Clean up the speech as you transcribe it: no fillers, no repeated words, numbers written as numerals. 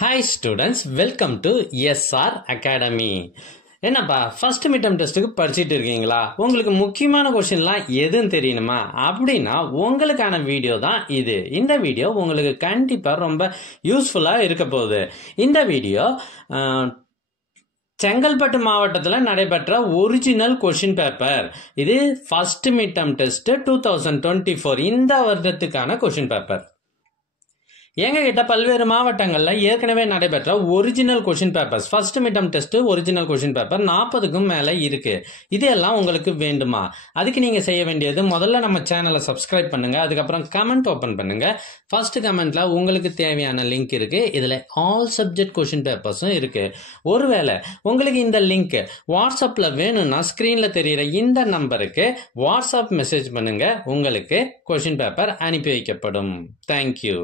Hi students, welcome to SR Academy. என்னப்பா first midterm டெஸ்ட்டுக்கு படிச்சுட்டு இருக்கீங்களா? உங்களுக்கு முக்கியமான கொஸ்டின்லாம் எதுன்னு தெரியணுமா? அப்படின்னா உங்களுக்கான வீடியோ தான் இது. இந்த வீடியோ உங்களுக்கு கண்டிப்பாக ரொம்ப யூஸ்ஃபுல்லாக இருக்க போகுது. இந்த வீடியோ செங்கல்பட்டு மாவட்டத்தில் நடைபெற்ற ஒரிஜினல் கொஸ்டின் பேப்பர். இது ஃபர்ஸ்ட் மிட்டம் டெஸ்ட் 2024 இந்த வருடத்துக்கான கொஸ்டின் பேப்பர். எங்ககிட்ட பல்வேறு மாவட்டங்களில் ஏற்கனவே நடைபெற்ற original question papers first midterm test original question paper 40க்கும் மேலே இருக்கு. இதெல்லாம் உங்களுக்கு வேண்டுமா? அதுக்கு நீங்க செய்ய வேண்டியது முதல்ல நம்ம சேனலை சப்ஸ்கிரைப் பண்ணுங்க. அதுக்கப்புறம் கமெண்ட் ஓபன் பண்ணுங்க. ஃபர்ஸ்ட் கமெண்ட்ல உங்களுக்கு தேவையான லிங்க் இருக்கு. இதுல ஆல் சப்ஜெக்ட் கொஸ்டின் பேப்பர்ஸும் இருக்கு. ஒருவேளை உங்களுக்கு இந்த லிங்க் வாட்ஸ்அப்ல வேணும்னா ஸ்கிரீன்ல தெரியுற இந்த நம்பருக்கு வாட்ஸ்அப் மெசேஜ் பண்ணுங்க. உங்களுக்கு கொஸ்டின் பேப்பர் அனுப்பி வைக்கப்படும். தேங்க்யூ.